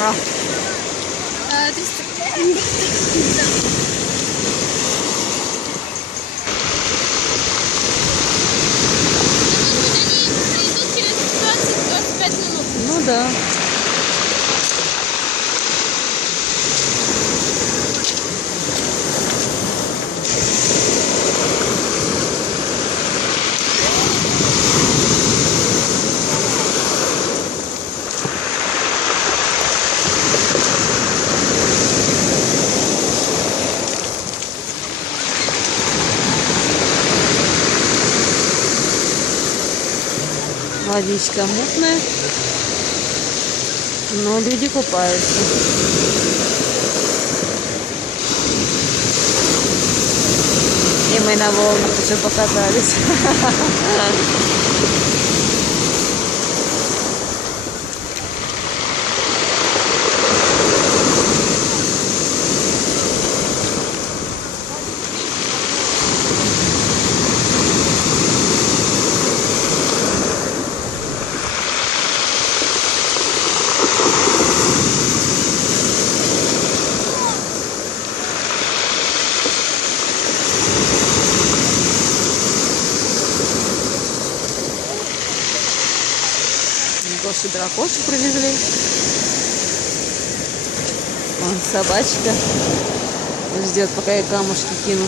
А, 300. Они идут через 20-25 минут. ну да. Водичка мутная, но люди купаются. И мы на волнах еще покатались. Гошу дракошу привезли. Вон собачка ждет, пока я камушки кину.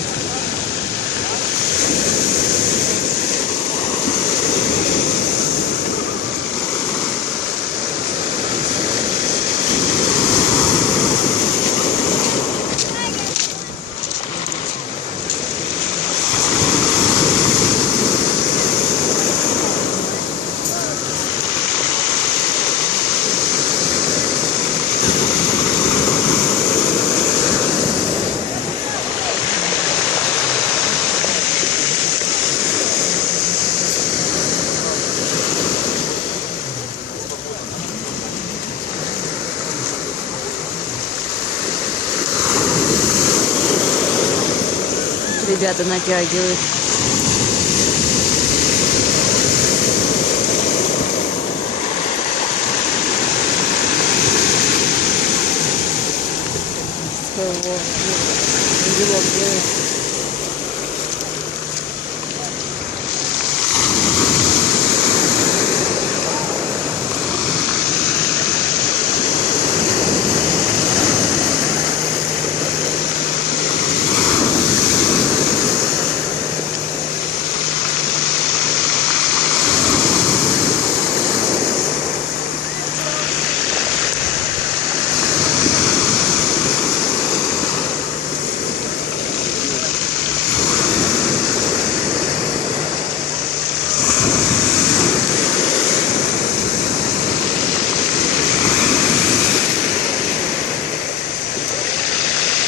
Ребята натягивают. Своего делок делают.